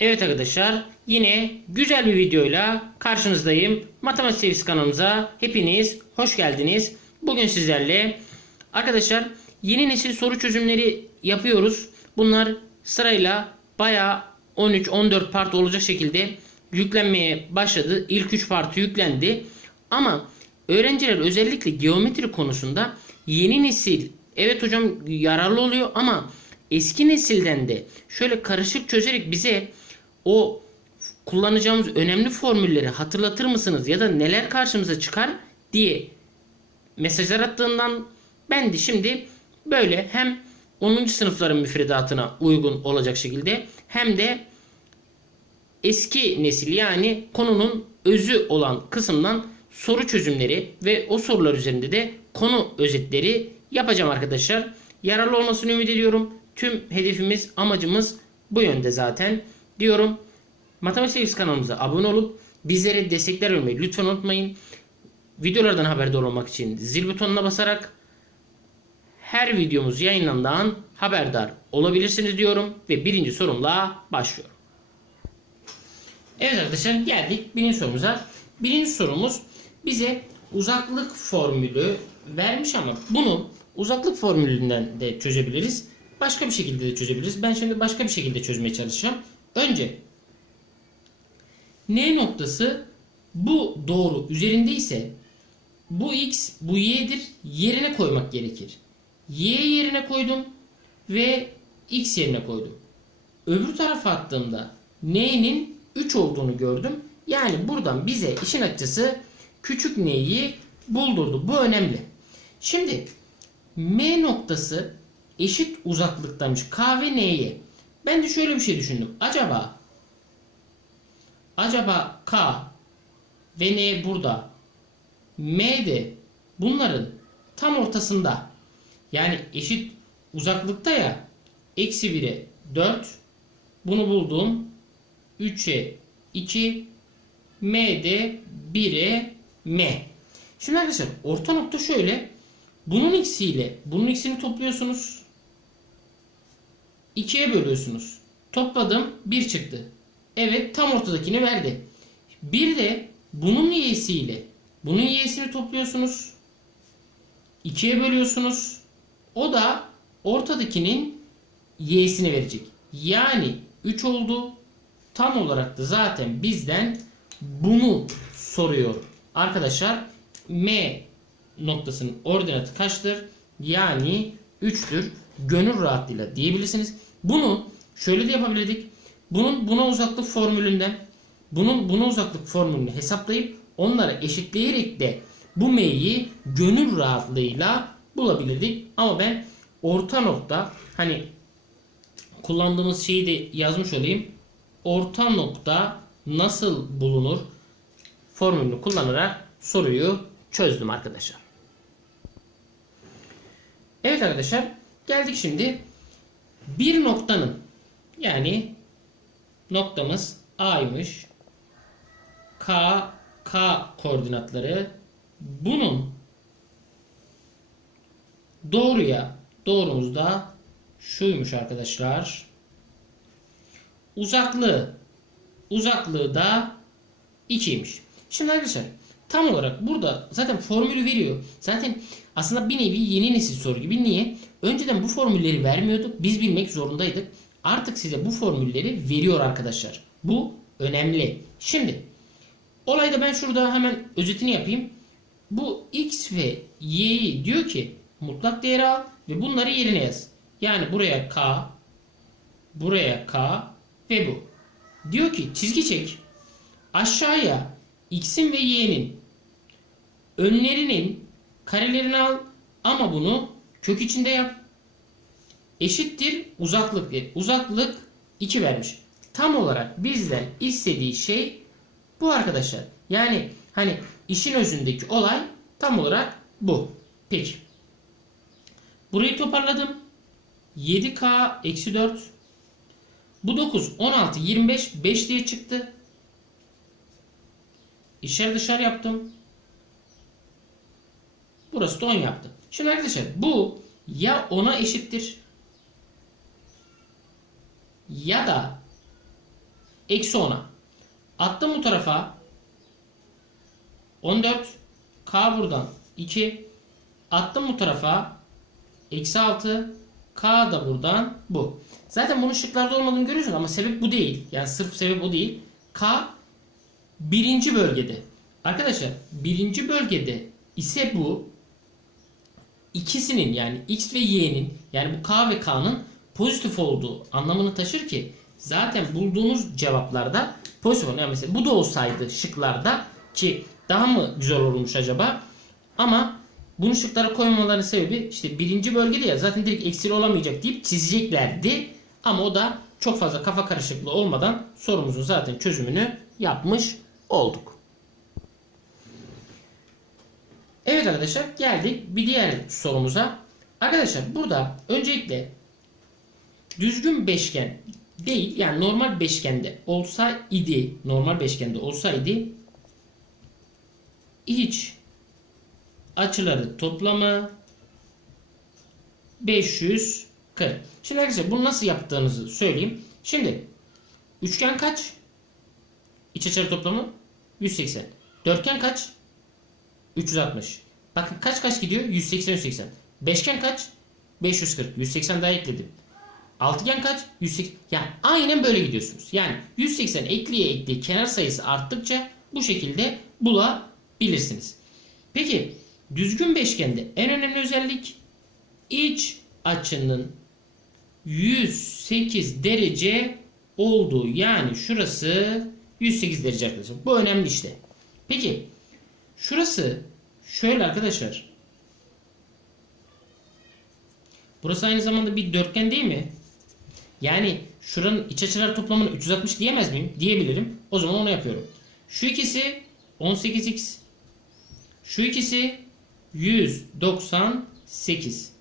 Evet arkadaşlar yine güzel bir videoyla karşınızdayım. Matematik Sevgisi kanalımıza hepiniz hoş geldiniz. Bugün sizlerle arkadaşlar yeni nesil soru çözümleri yapıyoruz. Bunlar sırayla bayağı 13-14 part olacak şekilde yüklenmeye başladı. İlk 3 partı yüklendi. Ama öğrenciler özellikle geometri konusunda yeni nesil evet hocam yararlı oluyor ama eski nesilden de şöyle karışık çözerek bize o kullanacağımız önemli formülleri hatırlatır mısınız ya da neler karşımıza çıkar diye mesajlar attığından ben de şimdi böyle hem 10. sınıfların müfredatına uygun olacak şekilde hem de eski nesil yani konunun özü olan kısımdan soru çözümleri ve o sorular üzerinde de konu özetleri yapacağım arkadaşlar. Yararlı olmasını ümit ediyorum. Tüm hedefimiz, amacımız bu yönde zaten diyorum. Matematik Sevgisi kanalımıza abone olup bizlere destekler vermeyi lütfen unutmayın. Videolardan haberdar olmak için zil butonuna basarak her videomuz yayınlandığı an haberdar olabilirsiniz diyorum ve birinci sorumla başlıyorum. Evet arkadaşlar geldik birinci sorumuza. Birinci sorumuz bize uzaklık formülü vermiş ama bunu uzaklık formülünden de çözebiliriz. Başka bir şekilde de çözebiliriz. Ben şimdi başka bir şekilde çözmeye çalışacağım. Önce N noktası bu doğru üzerinde ise bu x bu y'dir yerine koymak gerekir. Y yerine koydum ve x yerine koydum. Öbür tarafa attığımda n'nin 3 olduğunu gördüm. Yani buradan bize işin açısı küçük n'yi buldurdu. Bu önemli. Şimdi M noktası eşit uzaklıktaymış K ve N'ye. Ben de şöyle bir şey düşündüm. Acaba acaba K ve N burada. M de bunların tam ortasında. Yani eşit uzaklıkta ya. Eksi 1'e 4 bunu buldum 3'e 2 M de 1'e M. Şimdi arkadaşlar orta nokta şöyle. Bunun x'iyle bunun x'ini topluyorsunuz. 2'ye bölüyorsunuz. Topladım 1 çıktı. Evet tam ortadakini verdi. Bir de bunun y'siyle bunun y'sini topluyorsunuz. 2'ye bölüyorsunuz. O da ortadakinin y'sini verecek. Yani 3 oldu. Tam olarak da zaten bizden bunu soruyor. Arkadaşlar M noktasının ordinatı kaçtır? Yani 3'tür. Gönül rahatlığıyla diyebilirsiniz. Bunu şöyle de yapabilirdik. Bunun buna uzaklık formülünden bunun buna uzaklık formülünü hesaplayıp onlara eşitleyerek de bu m'yi gönül rahatlığıyla bulabilirdik. Ama ben orta nokta hani kullandığımız şeyi de yazmış olayım. Orta nokta nasıl bulunur? Formülünü kullanarak soruyu çözdüm arkadaşlar. Evet arkadaşlar geldik şimdi bir noktanın yani noktamız A'ymış. K, K koordinatları bunun doğruya doğrumuz da şuymuş arkadaşlar. Uzaklığı uzaklığı da 2'ymiş. Şimdi arkadaşlar tam olarak burada zaten formülü veriyor. Zaten aslında bir nevi yeni nesil soru gibi. Niye? Önceden bu formülleri vermiyorduk. Biz bilmek zorundaydık. Artık size bu formülleri veriyor arkadaşlar. Bu önemli. Şimdi olayda ben şurada hemen özetini yapayım. Bu x ve y'yi diyor ki mutlak değeri al ve bunları yerine yaz. Yani buraya k, buraya k ve bu. Diyor ki çizgi çek. Aşağıya x'in ve y'nin önlerinin karelerini al ama bunu kök içinde yap. Eşittir uzaklık. diye. Uzaklık 2 vermiş. Tam olarak bizden istediği şey bu arkadaşlar. Yani hani işin özündeki olay tam olarak bu. Peki. Burayı toparladım. 7K eksi 4. Bu 9, 16, 25, 5 diye çıktı. İçeri dışarı yaptım. Burası da 10 yaptı. Şimdi arkadaşlar bu ya 10'a eşittir ya da eksi 10'a. Attım bu tarafa 14 K buradan 2 attım bu tarafa eksi 6 K da buradan bu. Zaten bunun şıklarda olmadığını görüyorsun ama sebep bu değil. Yani sırf sebep o değil. K birinci bölgede. Arkadaşlar birinci bölgede ise bu ikisinin yani X ve Y'nin yani bu K ve K'nın pozitif olduğu anlamını taşır ki zaten bulduğunuz cevaplarda pozitif olan yani mesela bu da olsaydı şıklarda ki daha mı güzel olurmuş acaba ama bunu şıklara koymamalarının sebebi işte birinci bölgede ya zaten direkt eksili olamayacak deyip çizeceklerdi ama o da çok fazla kafa karışıklığı olmadan sorumuzun zaten çözümünü yapmış olduk. Evet arkadaşlar geldik bir diğer sorumuza. Arkadaşlar burada öncelikle düzgün beşgen değil yani normal beşgende olsa idi normal beşgende olsaydı iç açıları toplamı 540. Şimdi arkadaşlar bunu nasıl yaptığınızı söyleyeyim. Şimdi üçgen kaç? İç açıları toplamı 180. Dörtgen kaç? 360. Bakın kaç kaç gidiyor? 180 180. Beşgen kaç? 540. 180 daha ekledim. Altıgen kaç? 180. Yani aynen böyle gidiyorsunuz. Yani 180 ekleye ekleye kenar sayısı arttıkça bu şekilde bulabilirsiniz. Peki düzgün beşgende en önemli özellik iç açının 108 derece olduğu. Yani şurası 108 derece arkadaşlar. Bu önemli işte. Peki şurası şöyle arkadaşlar. Burası aynı zamanda bir dörtgen değil mi? Yani şuranın iç açılar toplamını 360 diyemez miyim? Diyebilirim. O zaman onu yapıyorum. Şu ikisi 18x. Şu ikisi 198.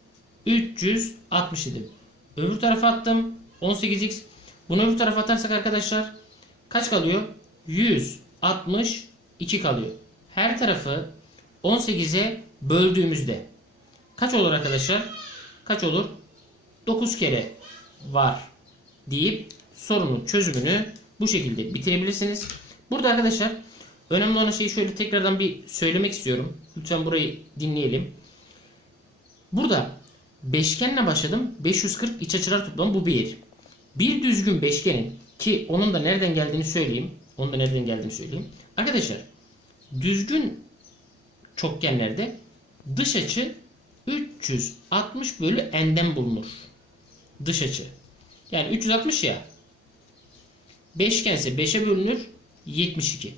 360 dedim. Öbür tarafa attım. 18x. Bunu öbür tarafa atarsak arkadaşlar kaç kalıyor? 162 kalıyor. Her tarafı 18'e böldüğümüzde kaç olur arkadaşlar? Kaç olur? 9 kere var deyip sorunun çözümünü bu şekilde bitirebilirsiniz. Burada arkadaşlar önemli olan şeyi şöyle tekrardan bir söylemek istiyorum. Lütfen burayı dinleyelim. Burada beşgenle başladım. 540 iç açılar toplamı bu bir. Bir düzgün beşgenin ki onun da nereden geldiğini söyleyeyim. Onun da nereden geldiğini söyleyeyim. Arkadaşlar düzgün çokgenlerde dış açı 360 bölü n'den bulunur. Dış açı. Yani 360 ya. Beşgense 5'e bölünür 72.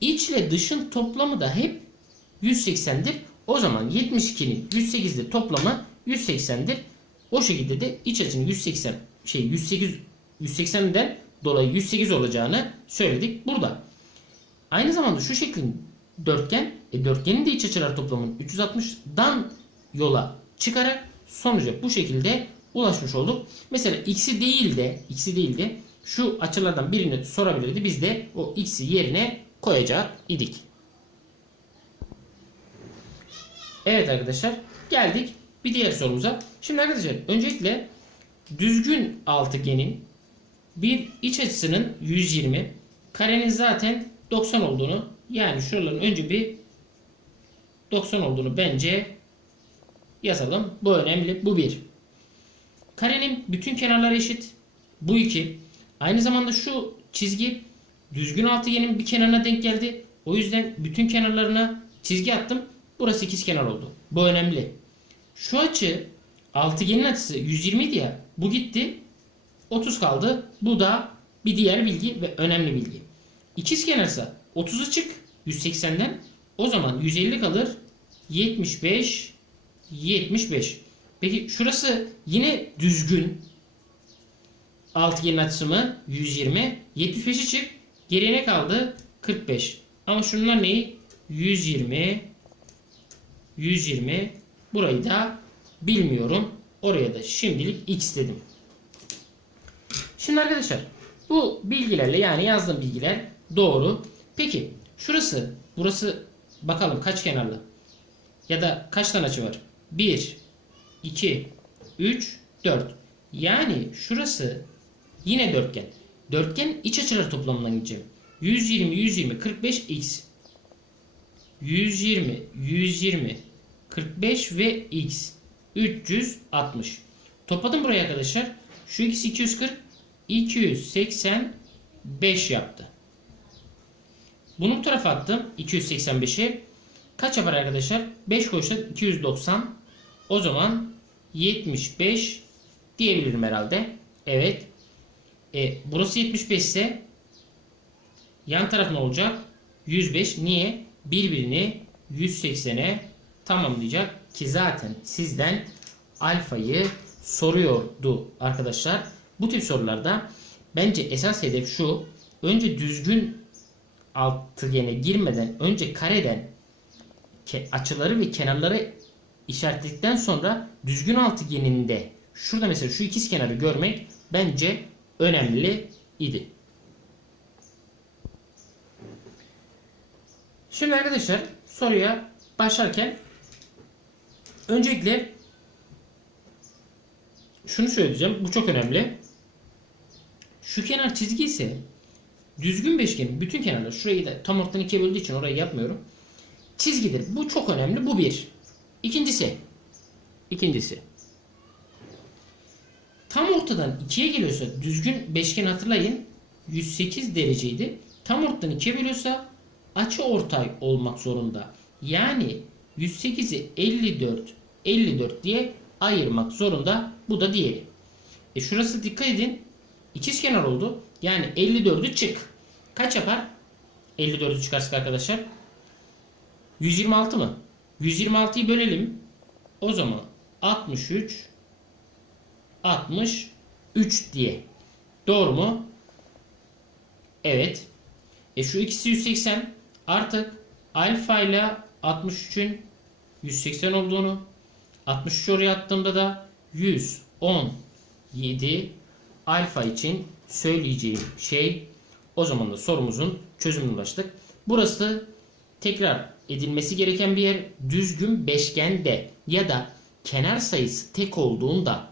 İç ile dışın toplamı da hep 180'dir. O zaman 72'nin 108'de toplamı 180'dir. O şekilde de iç açının 180 şey 108 180'den dolayı 108 olacağını söyledik burada. Aynı zamanda şu şeklin dörtgen, e, dörtgenin de iç açılar toplamının 360'dan yola çıkarak sonuca bu şekilde ulaşmış olduk. Mesela x'i değil de x'i değil de şu açılardan birini sorabilirdi. Biz de o x'i yerine koyacak idik. Evet arkadaşlar geldik bir diğer sorumuza. Şimdi arkadaşlar öncelikle düzgün altıgenin bir iç açısının 120 karenin zaten 90 olduğunu yani şuraların önce bir 90 olduğunu bence yazalım. Bu önemli. Bu bir. Karenin bütün kenarları eşit. Bu iki. Aynı zamanda şu çizgi düzgün altıgenin bir kenarına denk geldi. O yüzden bütün kenarlarına çizgi attım. Burası ikiz kenar oldu. Bu önemli. Şu açı altıgenin açısı 120 idi ya. Bu gitti. 30 kaldı. Bu da bir diğer bilgi ve önemli bilgi. İkiz kenarsa 30'u çık 180'den. O zaman 150 kalır. 75 75. Peki şurası yine düzgün. Altıgenin açısı mı? 120. 75'i çık. Geriye ne kaldı? 45. Ama şunlar neyi? 120 120 burayı da bilmiyorum. Oraya da şimdilik x dedim. Şimdi arkadaşlar bu bilgilerle yani yazdığım bilgiler doğru. Peki şurası burası bakalım kaç kenarlı? Ya da kaç tane açı var? 1 2 3 4. Yani şurası yine dörtgen. dörtgen iç açıları toplamından gideceğim. 120, 120, 45 x. 120, 120, 45 ve x. 360. Topladım buraya arkadaşlar. Şu ikisi 240, 285 yaptı. Bunu bu tarafa attım. 285'i. Kaç yapar arkadaşlar? 5 koysak 290. O zaman 75 diyebilirim herhalde. Evet. E, burası 75 ise yan taraf ne olacak? 105. Niye? Birbirini 180'e tamamlayacak ki zaten sizden alfayı soruyordu arkadaşlar. Bu tip sorularda bence esas hedef şu. Önce düzgün altıgene girmeden önce kareden açıları ve kenarları işaretledikten sonra düzgün altıgeninde şurada mesela şu ikiz kenarı görmek bence önemli idi. Şimdi arkadaşlar soruya başlarken öncelikle şunu söyleyeceğim. Bu çok önemli. Şu kenar çizgi ise düzgün beşgenin bütün kenarları şurayı da tam ortadan ikiye böldüğü için orayı yapmıyorum. Çizgidir. Bu çok önemli. Bu bir. İkincisi. İkincisi. Tam ortadan ikiye geliyorsa düzgün beşgen hatırlayın 108 dereceydi. Tam ortadan ikiye bölüyorsa açı ortay olmak zorunda. Yani 108'i 54 54 diye ayırmak zorunda. Bu da diğeri. E şurası dikkat edin. İkiz kenar oldu. Yani 54'ü çık. Kaç yapar? 54'ü çıkarsak arkadaşlar. 126 mı? 126'yı bölelim. O zaman 63 63 diye. Doğru mu? Evet. E şu ikisi 180 artık alfa ile 63'ün 180 olduğunu 63 oraya attığımda da 117 alfa için söyleyeceğim şey o zaman da sorumuzun çözümüne ulaştık. Burası tekrar edilmesi gereken bir yer düzgün beşgende ya da kenar sayısı tek olduğunda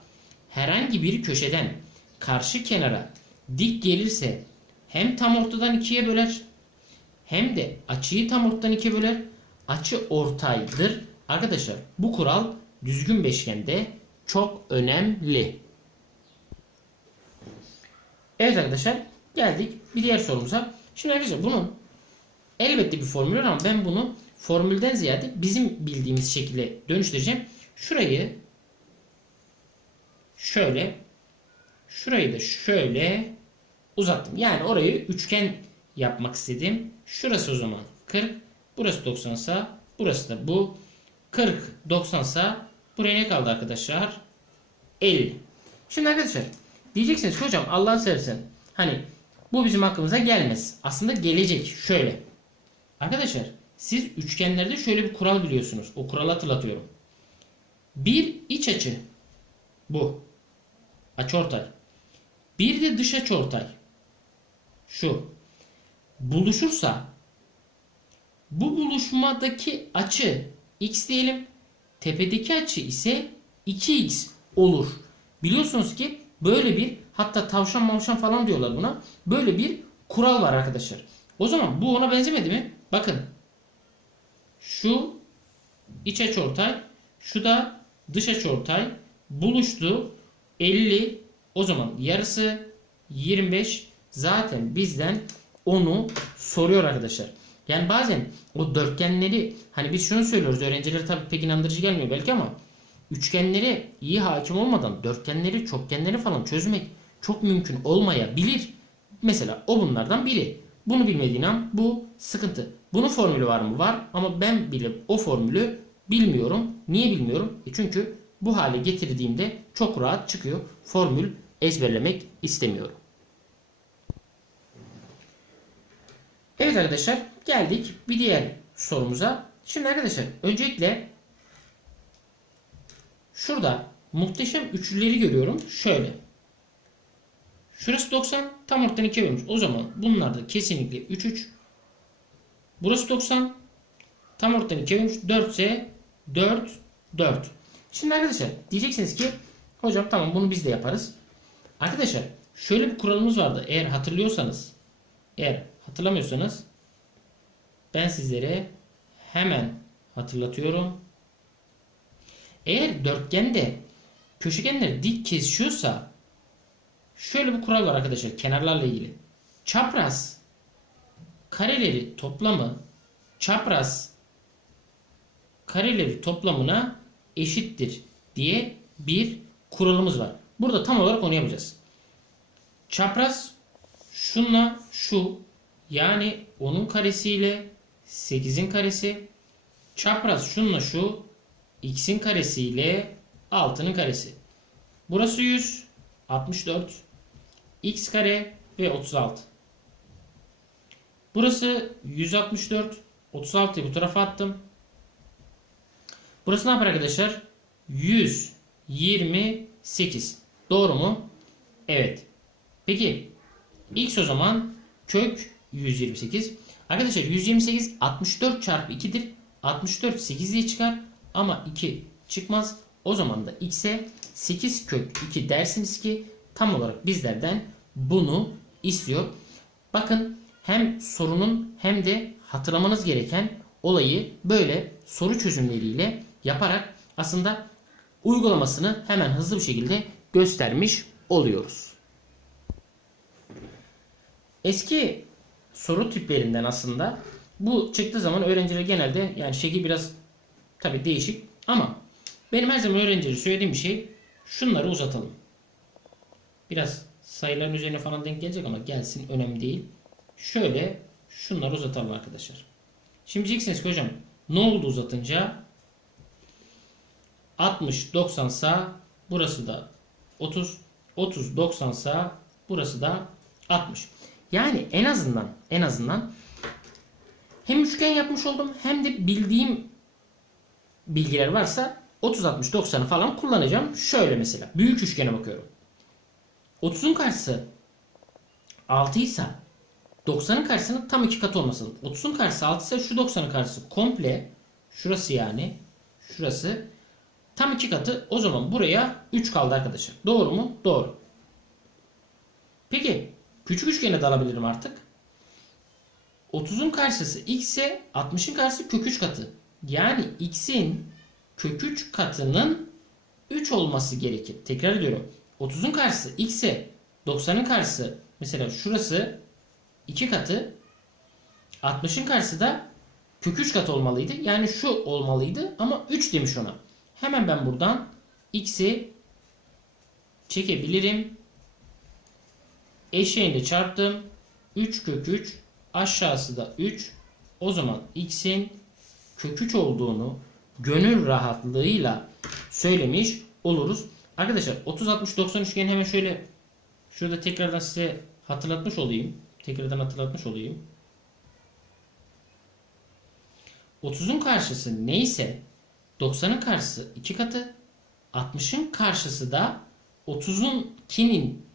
herhangi bir köşeden karşı kenara dik gelirse hem tam ortadan ikiye böler hem de açıyı tam ortadan ikiye böler. Açı ortaydır. Arkadaşlar bu kural düzgün beşgende çok önemli. Evet arkadaşlar geldik bir diğer sorumuza. Şimdi arkadaşlar bunun elbette bir formülü var ama ben bunu formülden ziyade bizim bildiğimiz şekilde dönüştüreceğim. Şurayı şöyle şurayı da şöyle uzattım. Yani orayı üçgen yapmak istedim. Şurası o zaman 40. Burası 90 sa burası da bu. 40 90 sa buraya ne kaldı arkadaşlar? 50. Şimdi arkadaşlar diyeceksiniz ki hocam Allah'ı seversen hani bu bizim aklımıza gelmez. Aslında gelecek şöyle. Arkadaşlar siz üçgenlerde şöyle bir kural biliyorsunuz. O kuralı hatırlatıyorum. Bir iç açı bu. Açıortay. Bir de dış açıortay. Şu. Buluşursa bu buluşmadaki açı x diyelim. Tepedeki açı ise 2x olur. Biliyorsunuz ki böyle bir hatta tavşan mavşan falan diyorlar buna. Böyle bir kural var arkadaşlar. O zaman bu ona benzemedi mi? Bakın. Şu iç açıortay, şu da dış açıortay buluştu. 50 o zaman yarısı 25 zaten bizden onu soruyor arkadaşlar. Yani bazen o dörtgenleri hani biz şunu söylüyoruz öğrencilere tabii pek inandırıcı gelmiyor belki ama üçgenlere iyi hakim olmadan dörtgenleri çokgenleri falan çözmek çok mümkün olmayabilir. Mesela o bunlardan biri. Bunu bilmediğin an bu sıkıntı. Bunun formülü var mı? Var ama ben bile o formülü bilmiyorum. Niye bilmiyorum? E çünkü bu hale getirdiğimde çok rahat çıkıyor. Formül ezberlemek istemiyorum. Evet arkadaşlar geldik bir diğer sorumuza. Şimdi arkadaşlar öncelikle şurada muhteşem üçlüleri görüyorum. Şöyle. Şurası 90 tam ortadan 2'ye bölmüş. O zaman bunlar da kesinlikle 3 3. Burası 90 tam ortadan 2'ye bölmüş. 4 ise 4 4. Şimdi arkadaşlar diyeceksiniz ki hocam tamam bunu biz de yaparız. Arkadaşlar şöyle bir kuralımız vardı. Eğer hatırlıyorsanız, eğer hatırlamıyorsanız ben sizlere hemen hatırlatıyorum. Eğer dörtgende köşegenler dik kesişiyorsa şöyle bir kural var arkadaşlar kenarlarla ilgili. Çapraz kareleri toplamı çapraz kareleri toplamına eşittir diye bir kuralımız var. Burada tam olarak onu yapacağız. Çapraz şunla şu yani 10'un karesiyle 8'in karesi çapraz şunla şu x'in karesiyle 6'nın karesi. Burası 100, 64, x kare ve 36. Burası 164, 36'yı bu tarafa attım. Burası ne yapar arkadaşlar? 128. Doğru mu? Evet. Peki x o zaman kök 128. Arkadaşlar 128 64 çarpı 2'dir. 64 8 diye çıkar ama 2 çıkmaz. O zaman da x'e 8 kök 2 dersiniz ki tam olarak bizlerden bunu istiyor. Bakın hem sorunun hem de hatırlamanız gereken olayı böyle soru çözümleriyle yaparak aslında uygulamasını hemen hızlı bir şekilde göstermiş oluyoruz. Eski soru tiplerinden aslında bu çıktığı zaman öğrenciler genelde yani şekil biraz tabi değişik ama benim her zaman öğrencilere söylediğim bir şey şunları uzatalım. Biraz sayıların üzerine falan denk gelecek ama gelsin önemli değil. Şöyle şunları uzatalım arkadaşlar. Şimdi diyeceksiniz ki hocam ne oldu uzatınca? 60 90 sağ burası da 30 30 90 sağ burası da 60. Yani en azından en azından hem üçgen yapmış oldum hem de bildiğim bilgiler varsa 30 60 90'ı falan kullanacağım. Şöyle mesela büyük üçgene bakıyorum. 30'un karşısı 6 ise 90'ın karşısının tam iki katı olması lazım. 30'un karşısı 6 ise şu 90'ın karşısı komple şurası yani şurası tam iki katı. O zaman buraya 3 kaldı arkadaşlar. Doğru mu? Doğru. Peki küçük üçgene de alabilirim artık. 30'un karşısı x ise 60'ın karşısı kök 3 katı. Yani x'in kök 3 katının 3 olması gerekir. Tekrar ediyorum. 30'un karşısı x ise 90'ın karşısı mesela şurası 2 katı 60'ın karşısı da kök 3 katı olmalıydı. Yani şu olmalıydı ama 3 demiş ona. Hemen ben buradan x'i çekebilirim. Eşeğini çarptım. 3 kök 3 aşağısı da 3. O zaman x'in kök 3 olduğunu gönül rahatlığıyla söylemiş oluruz. Arkadaşlar 30 60 90 üçgeni hemen şöyle şurada tekrardan size hatırlatmış olayım. Tekrardan hatırlatmış olayım. 30'un karşısı neyse 90'ın karşısı 2 katı 60'ın karşısı da 30'un kinin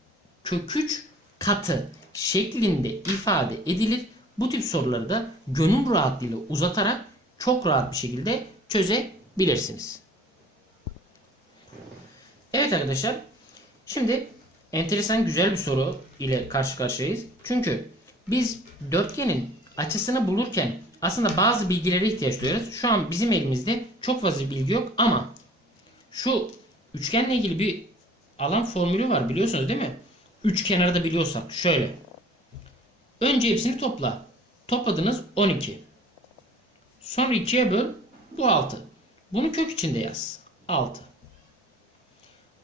kök 3 katı şeklinde ifade edilir. Bu tip soruları da gönül rahatlığıyla uzatarak çok rahat bir şekilde çözebilirsiniz. Evet arkadaşlar. Şimdi enteresan güzel bir soru ile karşı karşıyayız. Çünkü biz dörtgenin açısını bulurken aslında bazı bilgilere ihtiyaç duyuyoruz. Şu an bizim elimizde çok fazla bilgi yok ama şu üçgenle ilgili bir alan formülü var biliyorsunuz değil mi? Üç kenarı da biliyorsak şöyle. Önce hepsini topla. Topladınız 12. Sonra 2'ye böl. Bu 6. Bunu kök içinde yaz. 6.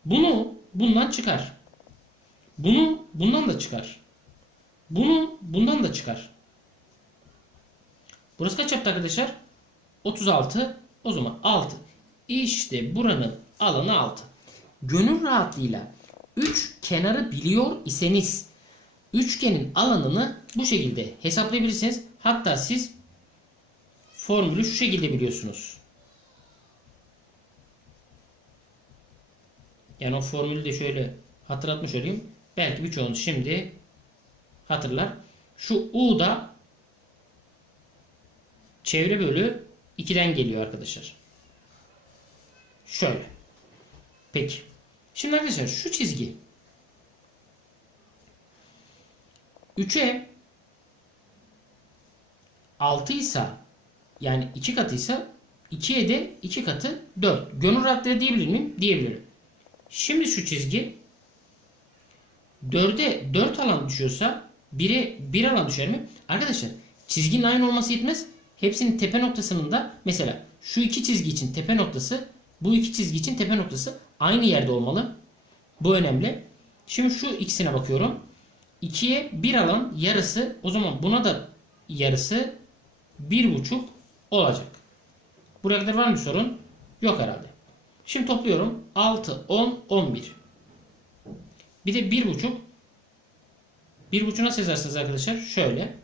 Bunu bundan çıkar. Bunu bundan da çıkar. Bunu bundan da çıkar. Burası kaç yaptı arkadaşlar? 36. O zaman 6. İşte buranın alanı 6. Gönül rahatlığıyla 3 kenarı biliyor iseniz üçgenin alanını bu şekilde hesaplayabilirsiniz. Hatta siz formülü şu şekilde biliyorsunuz. Yani o formülü de şöyle hatırlatmış olayım. Belki birçoğunuz şimdi hatırlar. Şu U da çevre bölü 2'den geliyor arkadaşlar. Şöyle. Peki. Şimdi arkadaşlar şu çizgi 3'e 6 ise yani 2 katıysa 2'ye de 2 katı 4. Gönül rahatlığıyla diyebilir miyim? Diyebilirim. Şimdi şu çizgi 4'e 4 alan düşüyorsa 1'e 1 alan düşer mi? Arkadaşlar çizginin aynı olması yetmez. Hepsinin tepe noktasının da mesela şu iki çizgi için tepe noktası bu iki çizgi için tepe noktası aynı yerde olmalı. Bu önemli. Şimdi şu ikisine bakıyorum. 2'ye 1 alan yarısı o zaman buna da yarısı 1,5 olacak. Buraya kadar var mı sorun? Yok herhalde. Şimdi topluyorum. 6, 10, 11. Bir de 1,5. 1,5 nasıl yazarsınız arkadaşlar? Şöyle.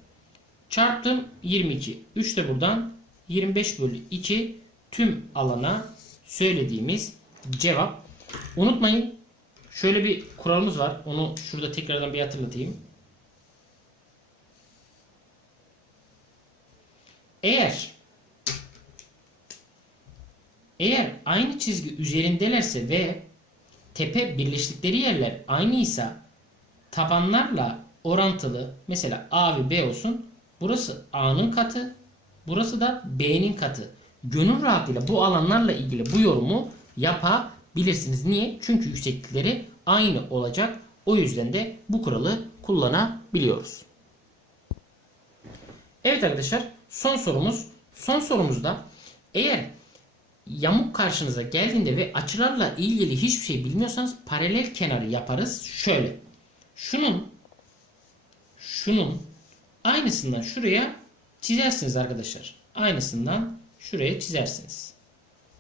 Çarptım 22. 3 de buradan 25 bölü 2 tüm alana söylediğimiz cevap. Unutmayın şöyle bir kuralımız var. Onu şurada tekrardan bir hatırlatayım. Eğer eğer aynı çizgi üzerindelerse ve tepe birleştikleri yerler aynıysa tabanlarla orantılı mesela A ve B olsun. Burası A'nın katı, burası da B'nin katı. Gönül rahatlığıyla bu alanlarla ilgili bu yorumu yapabilirsiniz. Niye? Çünkü yükseklikleri aynı olacak. O yüzden de bu kuralı kullanabiliyoruz. Evet arkadaşlar son sorumuz. Son sorumuzda eğer yamuk karşınıza geldiğinde ve açılarla ilgili hiçbir şey bilmiyorsanız paralel kenarı yaparız. Şöyle. Şunun şunun aynısından şuraya çizersiniz arkadaşlar. Aynısından şuraya çizersiniz.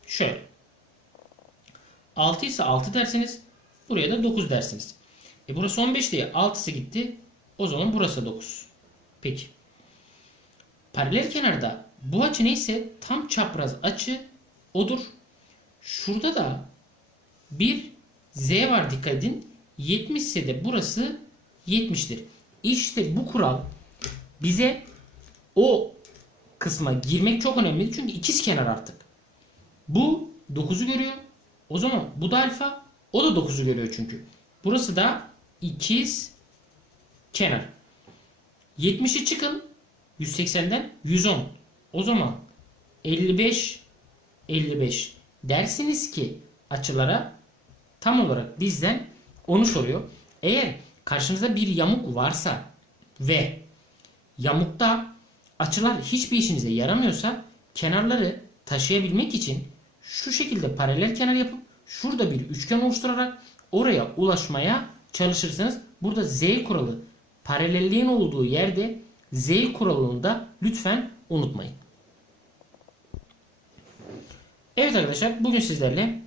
Şöyle. 6 ise 6 dersiniz. Buraya da 9 dersiniz. E burası 15 diye 6'sı gitti. O zaman burası 9. Peki. Paralel kenarda bu açı neyse tam çapraz açı odur. Şurada da bir z var dikkat edin. 70 ise de burası 70'tir. İşte bu kural bize o kısma girmek çok önemli. Çünkü ikiz kenar artık. Bu 9'u görüyor. O zaman bu da alfa. O da 9'u görüyor çünkü. Burası da ikiz kenar. 70'i çıkın. 180'den 110. O zaman 55 55 dersiniz ki açılara tam olarak bizden onu soruyor. Eğer karşınızda bir yamuk varsa ve yamukta açılar hiçbir işinize yaramıyorsa kenarları taşıyabilmek için şu şekilde paralel kenar yapıp şurada bir üçgen oluşturarak oraya ulaşmaya çalışırsınız. Burada z kuralı paralelliğin olduğu yerde z kuralını da lütfen unutmayın. Evet arkadaşlar bugün sizlerle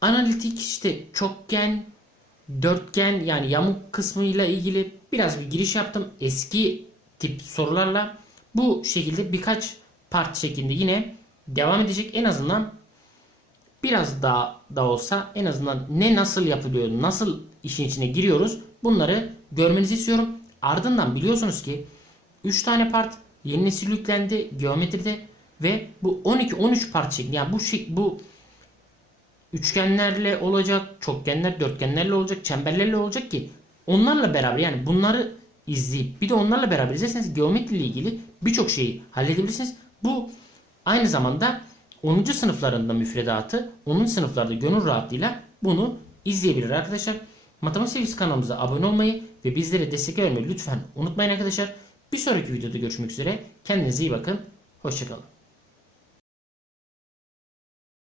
analitik işte çokgen, dörtgen yani yamuk kısmıyla ilgili biraz bir giriş yaptım. Eski tip sorularla bu şekilde birkaç part şeklinde yine devam edecek. En azından biraz daha da olsa en azından ne nasıl yapılıyor, nasıl işin içine giriyoruz bunları görmenizi istiyorum. Ardından biliyorsunuz ki 3 tane part yeni nesil yüklendi geometride ve bu 12-13 part şeklinde yani bu bu üçgenlerle olacak, çokgenler, dörtgenlerle olacak, çemberlerle olacak ki onlarla beraber yani bunları izleyip bir de onlarla beraber izlerseniz geometri ile ilgili birçok şeyi halledebilirsiniz. Bu aynı zamanda 10. sınıflarında müfredatı 10. sınıflarda gönül rahatlığıyla bunu izleyebilir arkadaşlar. Matematik Sevgisi kanalımıza abone olmayı ve bizlere destek vermeyi lütfen unutmayın arkadaşlar. Bir sonraki videoda görüşmek üzere. Kendinize iyi bakın. Hoşçakalın.